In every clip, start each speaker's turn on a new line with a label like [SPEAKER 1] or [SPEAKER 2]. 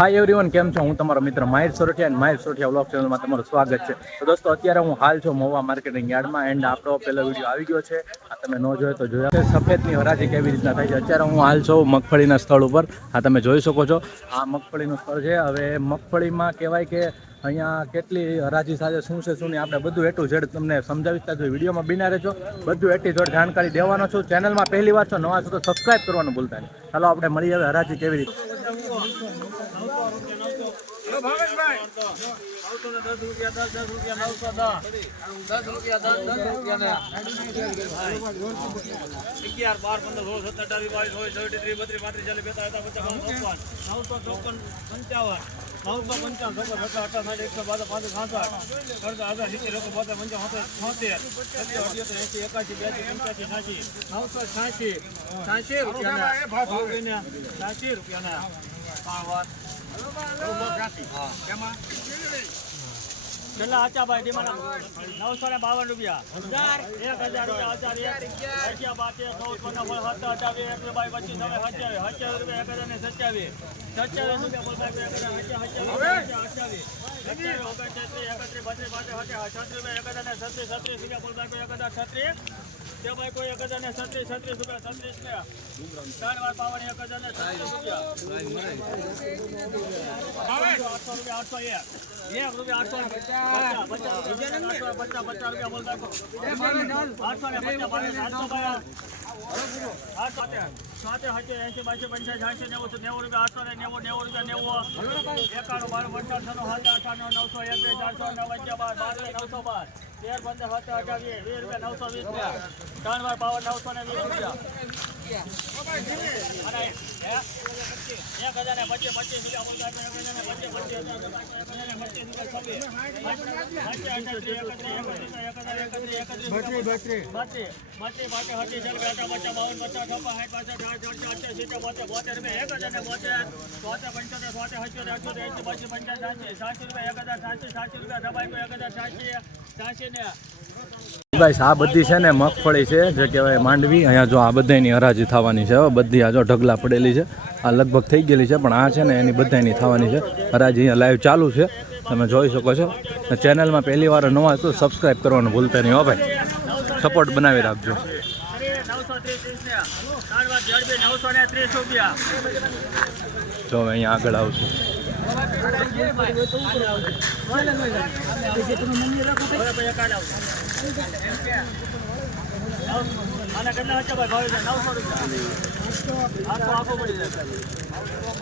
[SPEAKER 1] Hi everyone કેમ છો? હું તમારો મિત્ર માહિર સોરઠિયા અને માહિર સોરઠિયા વ્લોગ ચેનલમાં તમારું સ્વાગત છે. તો દોસ્તો, અત્યારે હું હાલ છું મહુવા માર્કેટિંગ યાર્ડમાં એન્ડ આપણો પહેલો વીડિયો આવી ગયો છે. આ તમે ન જોયો તો જોયા. છે, સફેદની હરાજી કેવી રીતના થાય છે? અત્યારે હું હાલ છું મગફળીના સ્થળ ઉપર. આ તમે જોઈ શકો છો. આ મગફળીનું સ્થળ છે. હવે મગફળીમાં કહેવાય કે અહીંયા કેટલી હરાજી સાથે શું છે, શું નહીં, આપણે બધું એટું ઝેડ તમને સમજાવીશ. ત્યાં વિડીયોમાં બિના રહેજો. બધું એટી જોડ જાણકારી દેવાનો છું. ચેનલમાં પહેલી વાર છો, નવા છો, તો સબસ્ક્રાઈબ કરવાનું ભૂલતા નહીં. ચાલો, આપણે મળી આવે હરાજી કેવી રીતે
[SPEAKER 2] અગિયાર બાર પંદર સોળ સત્તર અઢાર બાવીસ ચોવીસ ચોવીસ ત્રીસ બત્રીસ પાંત્રીસ ચાલીસ બેતાલીસ પચાસ નવસો ચોપન પંચાવન નવસો પંચાવન છપ્પન સત્તર અઠાર સાઠ એકસો બાદ પાંચ સાસઠ અડધા હજાર સિત્તેર એકસો બોતેર પંચાવન છોતેર સત્તર અઠ્યોતેર એસી એકાસી બ્યાસી પંચ્યાસી છ્યાસી નવસો છ્યાસી છ્યાસી રૂપિયાના. છ્યાસી રૂપિયાના બાવન છેલ્લા આચાભાઈ ડીમાના નવસો ને બાવન રૂપિયા એક હજાર રૂપિયા હજાર એક અગિયાર પચીસ હવે સત્યાવીસ સત્યાવીસ રૂપિયા એક હજાર ને સત્યાવીસ સત્યાવીસ રૂપિયા બોલ હજાર એકત્રીસ બત્રીસ પાંત્રીસ છત્રીસ રૂપિયા હજાર ને છત્રીસ છત્રીસ રૂપિયા બોલ એક હજાર છત્રીસ તે ભાઈ કોઈ એક હજાર ને છત્રીસ છત્રીસ રૂપિયા છત્રીસ ને ત્રણ વાર પાવન એક હજાર ને છત્રીસ રૂપિયા. આઠસો રૂપિયા, આઠસો એક. રૂપિયા આઠસો પચાસ પચાસ પચાસ રૂપિયા બોલતા આઠસો ને પચાસ આઠસો ને સાતે એસી બાસી પંચાસી સાતસો નેવું નેવું રૂપિયા આઠસો ને નેવું નેવું રૂપિયા નેવું એકાણું બાર પંચાવન સાત અઠાણું નવસો એક બે ચારસો નવ બાર બાર નવસો બાર તેર પંદર સાત અઢાર વીસ રૂપિયા નવસો વીસ રૂપિયા ત્રણ વાર પાવન નવસો ને વીસ રૂપિયા પચીસ રૂપિયા એક હજાર પચીસ હજાર રૂપિયા, દબાઈ એક હજાર સાઠી, સાઠી ને.
[SPEAKER 1] ગાઈસ આ બધી છે ને મગફળી છે, જે કહેવાય માંડવી. અહીંયા જો આ બધાની હરાજી થવાની છે બધી આ જો ઢગલા પડેલી છે. આ લગભગ થઈ ગયેલી છે, પણ આ છે ને એની બધાની થવાની છે. હરાજી અહીંયા લાઈવ ચાલુ છે. તમે જોઈ શકો છો. ચેનલમાં પહેલી વાર નવા તો સબસ્ક્રાઈબ કરવાનું ભૂલતા નહીં હો ભાઈ. સપોર્ટ બનાવી રાખજો. જો અહીંયા આગળ આવશે.
[SPEAKER 2] અને કેટલા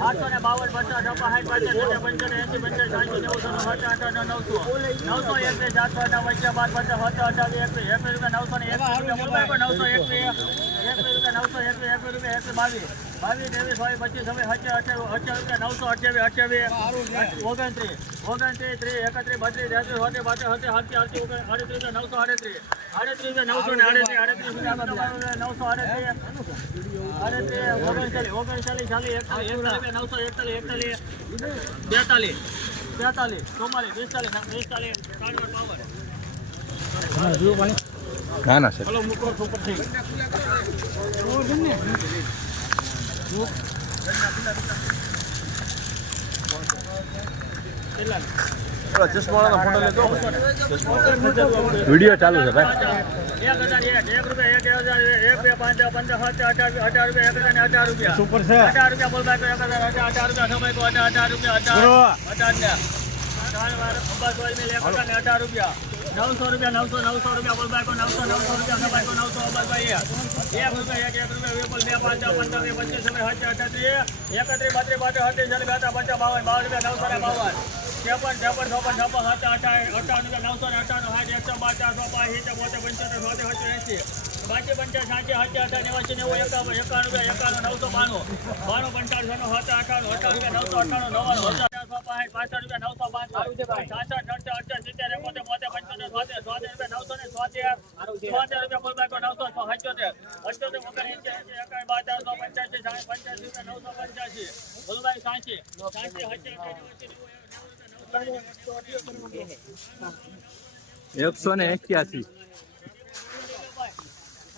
[SPEAKER 2] આઠસો ને બાવન પચાસ સાઠ પચાસ પંચોને એંસી પંચાસ સાઠી નવસો સો સત્તર અઠાર નવસો નવસો એકવીસ સાતસો અઠાવન પચાસ બાર પચાસ સત્તર અઠાવીસ એકવીસ એકવીસ રૂપિયા નવસો ને નવસો એકવીસ એકવીસ રૂપિયા એકવીસ એકવીસ રૂપિયા એકવીસ બાવીસ. બાવીસ ત્રેવીસ બાવીસ પચીસ હવે અઠ્યાવીસ રૂપિયા નવસો અઠ્યાવીસ અઠ્યાવીસ. ઓગણત્રીસ. ઓગણત્રીસ ત્રીસ એકત્રીસ બત્રીસ તેત્રીસ હોતે બાતે હોતે રૂપિયા નવસો અડત્રીસ આડત્રીસ રૂપિયા નવસો ને આડત્રીસ આડત્રીસ રૂપિયા નવસો આડત્રીસ અડત્રીસ ઓગણચાલીસ ઓગણચાલીસ ચાલીસ એકતાલીસ રૂપિયા નવસો એકતાલીસ એકતાલીસ બેતાલીસ બેતાલીસ ચુમ્માલીસ પિસ્તાલીસ પિસ્તાલીસ
[SPEAKER 1] ના ના સર
[SPEAKER 2] હલો મૂકો સુપર થઈ કેટલા
[SPEAKER 1] વીડિયો ચાલુ છે ભાઈ
[SPEAKER 2] એક હજાર એક એક રૂપિયા એક હજાર એક બે પાંચ પંદર સત્તર અઢાર અઢાર રૂપિયા એક હજાર અઢાર રૂપિયા સુપર છે અઢાર રૂપિયા બોલ હજાર અઢાર રૂપિયા અઢાર રૂપિયા અઢાર રૂપિયા અઢાર રૂપિયા નવસો રૂપિયા, નવસો નવસો રૂપિયા, બોલ બાકી નવસો નવસો રૂપિયા સમય બાઈકો નવસો અંબાસ ભાઈ એક. રૂપિયા, એક એક રૂપિયા વેપલ બે, પાંચ પંદર બે પચીસ રૂપિયા હજાર અઠાત્રીસ એકત્રીસ, બત્રીસ, બાત્રીસ અઠ્યાસી ચાલીસ બેતા પચાસ બાવન બાવન રૂપિયા, નવસો ને બાવન. ત્રેપન ત્રેપન ચોપન છપ્પન, સાત અઠાવન અઠાવન રૂપિયા, નવસો ને અઠાણું સાઠ, એકસો બાચાસ સો પાંચ, સિત્તેર પોતે પંચોતેર સોતે સત્તર એસી બાકી પંચાસ સાચી સાચી અઠા નેવાસી, નેવું, એકાવન એકાણું રૂપિયા એકાણું નવસો, બાણું. બાણું, પંચાવન છન્નું સાત અઠાણું અઠાણું રૂપિયા, નવસો અઠાણું નવ્વાણું હજાર. પાંચ પાસઠ રૂપિયા નવસો પાંચ સાસઠ અડસઠ અડસઠ સિત્તેર એકોતેર બોતેર પંચોતેર સોતેર સોતેર રૂપિયા નવસો ને સોતેર સોતેર રૂપિયા બોલ બાકો નવસો અઠ્યોતેર અઠ્યોતેર ઓગણ એંસી એંસી એકાવન બાર ચારસો પંચ્યાસી સાઠ પંચ્યાસી રૂપિયા નવસો પંચ્યાસી બોલભાઈ સાંસી સાંસી હચી
[SPEAKER 1] એકસો ને એક્યાસી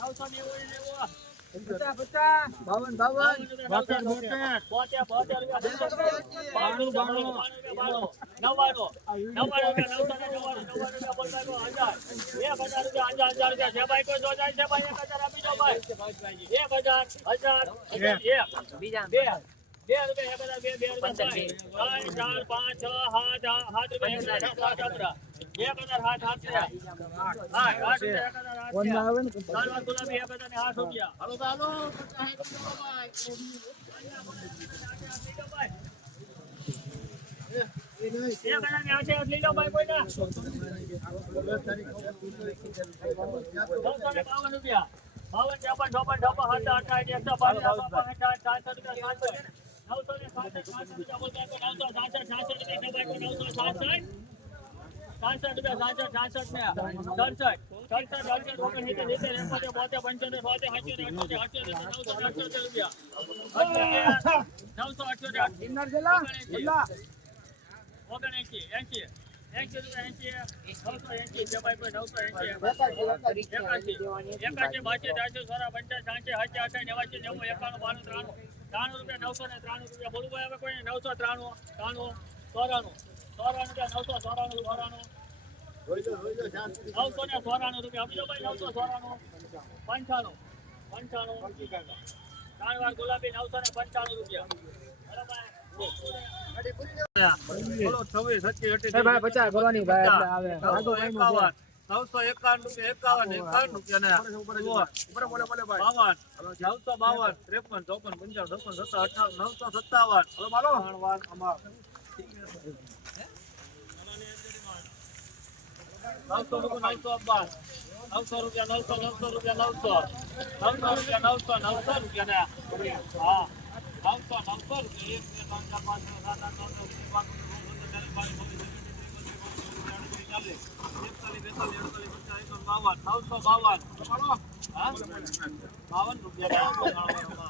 [SPEAKER 2] નવસો નેવું નેવું
[SPEAKER 3] બાવન બાવન. બોતેર બોતેર. બોતેર બોતેર બાણું બાણું. બાણું નવ્વાણું. નવ્વાણું રૂપિયા નવ્વાણું. નવ્વાણું રૂપિયા હજાર. એક હજાર રૂપિયા હજાર હજાર રૂપિયા. છે ભાઈ કોઈ જો છે ભાઈ એક હજાર આપી દો ભાઈ. એક હજાર હજાર હજાર એક.
[SPEAKER 4] બીજા
[SPEAKER 3] બે. બે રૂપિયા એક બે બે રૂપિયા. ચાર પાંચ છ સાત આઠ સાત રૂપિયા સાત સાત સાત બાવન રૂપિયા બાવન ત્રેપન ચોપન છપ્પન સત્તર અઠાવીસ એકસો બાવીસ સાતસો રૂપિયા નવસો ને સાસઠ સાતસો રૂપિયા બોલતા નવસો સાસઠ સાસઠ નવસો સાસઠ. સાસઠ રૂપિયા સાસઠ સાસઠ ને સડસઠ સડસઠ અડસઠ ઓગણસિત્તેર સિત્તેર એકોતેર બોતેર પંચોતેર બોતેર અઠ્યોતેર અઠ્યોતેર અઠ્યોતેર નવસો અઠ્યોતેર રૂપિયા. નવસો અઠ્યોતેર રૂપિયા નવસો નવસો બાસી સોળા પંચાસ સાંસી હાસી અઠાઈ નેવાસી નેવું એકાણું બાણું ત્રાણું. ત્રાણું રૂપિયા નવસો ને ત્રાણું રૂપિયા. બોલું ભાઈ હવે કોઈ નવસો ત્રાણું ત્રાણું ચોરાણું. ચોરાણું નવસો ચોરાણું ચોરાણું નવસો ને ચોરાણું રૂપિયા. નવસો ચોરાણું. પંચાણું. પંચાણું. ત્રણ વાર ગુલાબી નવસો ને પંચાણું રૂપિયા. નવસો એકાવન. રૂપિયા એકાવન એકાવન રૂપિયા નવસો બાવન ત્રેપન ચોપન પંચાવન છપ્પન સત્તા અઠાવન નવસો સત્તાવન ત્રણ વાર અમાર. નવસો રૂપિયા નવસો અબ્બાસ નવસો રૂપિયા નવસો નવસો રૂપિયા નવસો નવસો રૂપિયા નવસો નવસો રૂપિયા હા નવસો નવસો રૂપિયા એક બે ત્રણ ચાર પાંચ છ સાત આઠ નવ દસ પચીસ બાવન નવસો બાવન બાવન રૂપિયા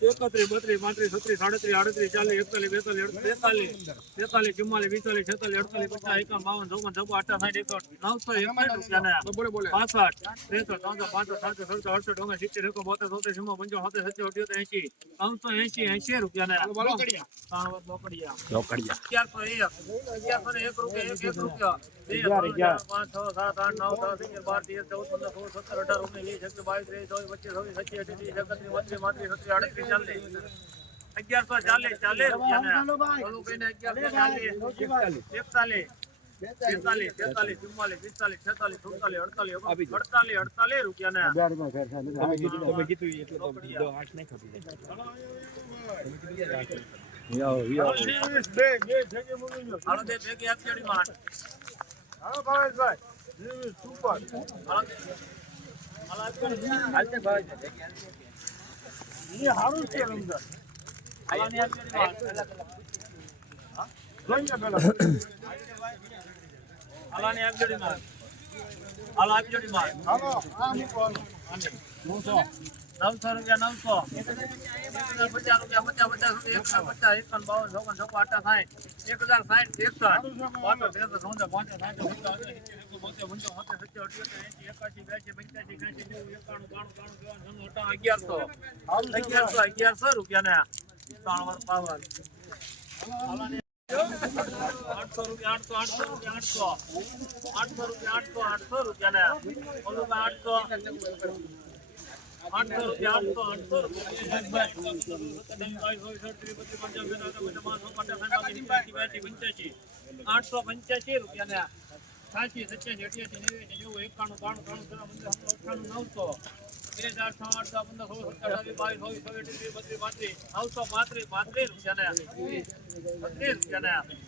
[SPEAKER 3] એકત્રીસ બત્રીસ પાંત્રીસ છત્રીસ સાડત્રીસ આડત્રીસ ચાલીસ એકતાલીસ બેતાલીસ તેતાલીસ તેતાલીસ ચુમ્માલીસ પિસ્તાલીસ છેતાલીસ અડતાલીસ પચાસ એકાવન બાવન ચોવન છપ્પન અઠા સાઠ એકસઠ નવસો એકસઠ રૂપિયા પાસઠ ત્રેસઠ ત્રણસો પાંસઠ સાતસો સડસઠ અડસઠ ઓગણ સિત્તેર એકો બોતેર તોતેર ચુમ્મો પંચો સત્તર સત્તર અઠ્યોતેર એસી નવસો એસી એસી રૂપિયા ને. લોકડિયા
[SPEAKER 1] લોકડિયા
[SPEAKER 3] અગિયારસો એક અગિયારસો ને એક રૂપિયા એક એક રૂપિયા. બે ત્રણ પાંચ છ સાત આઠ નવ દસ અગિયાર બાર તેર ચૌદ પંદર સોળ સત્તર અઢાર ઓગણીસ વીસ એકવીસ બાવીસ ત્રેવીસ ચોવીસ પચીસ છવ્વીસ પચીસ અઠ્યાવીસ એકત્રીસ બત્રીસ પાંત્રીસ છત્રીસ આડત્રીસ ચાલીસ અગિયારસો ચાલીસ ચાલીસ એકતાલીસ બેતાલીસ તેતાલીસ ચુમ્માલીસ પિસ્તાલીસ છેતાલીસ સુડતાલીસ અડતાલીસ અડતાલીસ અડતાલીસ રૂપિયા ને હાલો તે ભેગી અગિયારી માં હાલો સારું છે અગિયારી હાલાની અગિયારી માં હાલાની અગિયારી માં હાલો નવસો રૂપિયા નવસો. પચાસ રૂપિયા પચાસ પચાસ રૂપિયા એક પચાસ એકાવન બાવન ચોપન છપ્પન અઠા સાઠ એક હજાર સાઠ એકસઠ. પાંચસો ત્રેસઠ ચૌદ પાંચસો સાઠ સિત્તેર બોતેર પંચો સત્તર સત્તર અઠ્યોતેર એસી એકાસી બ્યાસી પંચ્યાસી ત્યાંસી નેવું એકાણું બાણું ત્રાણું ચોવન છન્નું અઠાવન અગિયારસો અગિયારસો અગિયારસો રૂપિયા ને ત્રણ વાર પાવર આઠસો રૂપિયા આઠસો આઠસો રૂપિયા આઠસો આઠસો રૂપિયા આઠસો આઠસો રૂપિયા ને ઓલું ભાઈ આઠસો આઠસો રૂપિયા આઠસો આઠસો રૂપિયા આઠસો પંચ્યાસી રૂપિયા ને છ્યાસી સત્યાસી અઠ્યાસી નેવ્યાસી જેવું એકાણું, બાણું, ત્રણ ત્રણ પંદર અઠાણું નવસો બે ચાર છ, આઠ, દસ, પંદર, સોળ, સત્તર બાવીસ ચોવીસ ત્રીસ બત્રીસ પાંત્રીસ, નવસો પાંત્રીસ પાંત્રીસ રૂપિયા ને બત્રીસ રૂપિયા ને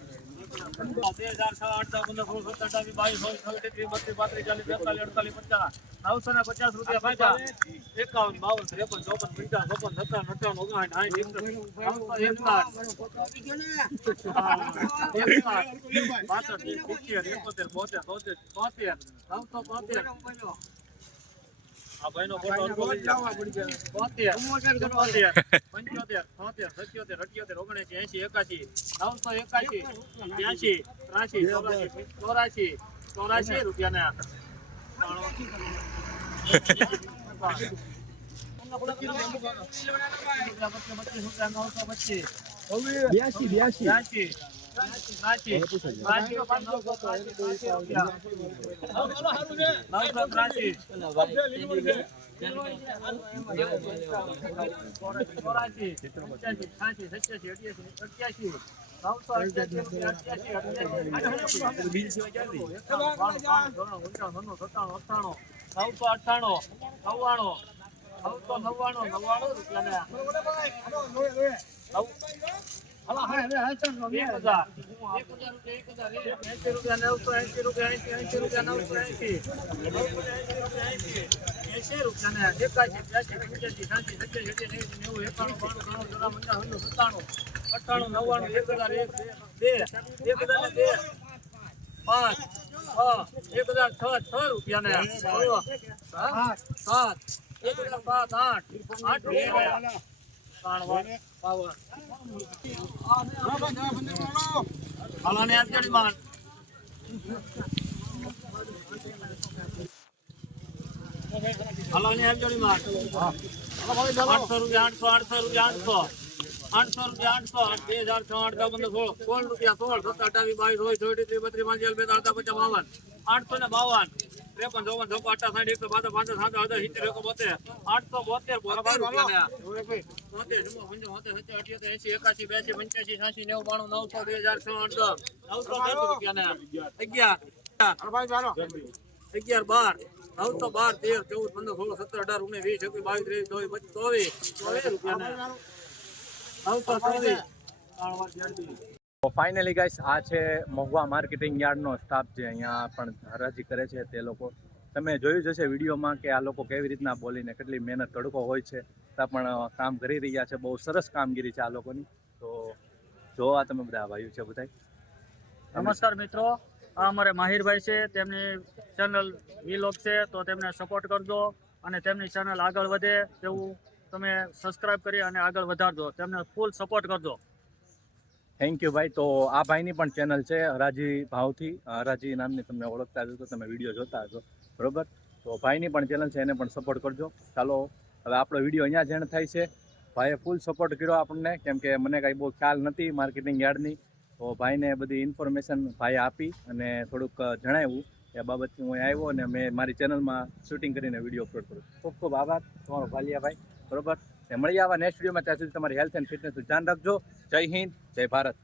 [SPEAKER 3] નવસો ને પચાસ રૂપિયા પાછા. એકાવન, બાવન, ત્રેપન, ચોપન, પંચાવન, છપ્પન, સત્તાવન, અઠ્ઠાવન, ઓગણસાઠ, સાઠ, સિત્તેર, એકોતેર, બોતેર, તોતેર, તોતેર, નવસો તોતેર. આ ભાઈનો ફોટો લઈ ચોરાશી, ચોરાશી, ચોરાશી રૂપિયાના.
[SPEAKER 4] બ્યાસી બ્યાસી
[SPEAKER 3] ત્રાશી, નવસો અઠ્ઠાણું, નવ્વાણું, નવસો નવ્વાણું, નવ્વાણું રૂપિયા, રૂપિયા, રૂપિયા, રૂપિયા. રૂપિયા, અઠ્ઠાણું, નવ્વાણું, એક હજાર, એક, બે, એક હજાર ને બે, પાંચ, છ, એક હજાર છ, છ રૂપિયાના હા? સાત, એક હજાર સાત, આઠ, આઠ રૂપિયા. આઠસો રૂપિયા, આઠસો, આઠસો રૂપિયા, આઠસો. આઠસો રૂપિયા, આઠસો, આઠ, બે હજાર આઠ, પંદર, સોળ. સોળ રૂપિયા, સોળ, સત્તર, બાવીસ, હોય ચોવીસ, ત્રીસ, બત્રીસ, પાંચ બેતાળીસ, પચાસ, બાવન. આઠસો ને બાવન ત્રેપન ચોપન છપ્પન બાસઠ પાંસઠ સાત હજાર સિત્તેર એકસો બોતેર આઠસો એસી એકાસી બેસી પંચ્યાસી છ્યાસી નેવું બાણું નવસો હજાર આઠ દસ નવસો અગિયાર અગિયાર બાર નવસો બાર તેર ચૌદ પંદર સોળ સત્તર અઢાર ઓગણીસ વીસ એકવીસ બાવીસ ત્રેવીસ ચોવીસ પચીસ ચોવીસ ચોવીસ રૂપિયા નવસો ચોવીસ
[SPEAKER 1] ફાઇનલી ગાઈસ આ છે મહુવા માર્કેટિંગ યાર્ડનો સ્ટાફ જે અહીંયા પણ હરાજી કરે છે તે લોકો. તમે જોયું જ હશે વિડીયોમાં કે આ લોકો કેવી રીતના બોલીને કેટલી મહેનત, તડકો હોય છે. ત્યાં પણ કામ કરી રહ્યા છે, બહુ સરસ કામગીરી છે આ લોકોની. તો જોવા તમે બધા ભાઈ છે બધા
[SPEAKER 3] નમસ્કાર મિત્રો. આ અમારે માહિરભાઈ છે, તેમની ચેનલ વીલોગ છે, તો તેમને સપોર્ટ કરજો અને તેમની ચેનલ આગળ વધે તેવું તમે સબસ્ક્રાઈબ કરી અને આગળ વધારજો. તેમને ફૂલ સપોર્ટ કરજો.
[SPEAKER 1] થેન્ક યુ ભાઈ. તો આ ભાઈની પણ ચેનલ છે, હરાજી ભાવથી. હરાજી નામની તમને ઓળખતા હશો તો તમે વીડિયો જોતા હશો. બરોબર? તો ભાઈની પણ ચેનલ છે, એને પણ સપોર્ટ કરજો. ચાલો, હવે આપણો વીડિયો અહીંયા જ થાય છે. ભાઈએ ફૂલ સપોર્ટ કર્યો આપણને, કેમ કે મને કાંઈ બહુ ખ્યાલ નથી માર્કેટિંગ યાર્ડની. તો ભાઈને બધી ઇન્ફોર્મેશન ભાઈએ આપી અને થોડુંક જણાવ્યું એ બાબતથી હું આવ્યો અને મેં મારી ચેનલમાં શૂટિંગ કરીને વીડિયો અપલોડ કર્યો. ખૂબ ખૂબ આભાર તમારો ભાલિયાભાઈ બરોબર? મળી આવા નેક્સ્ટ વિડીયોમાં ત્યાં સુધી તમારી હેલ્થ એન્ડ ફિટનેસનું ધ્યાન રાખજો. જય હિન્દ, જય ભારત.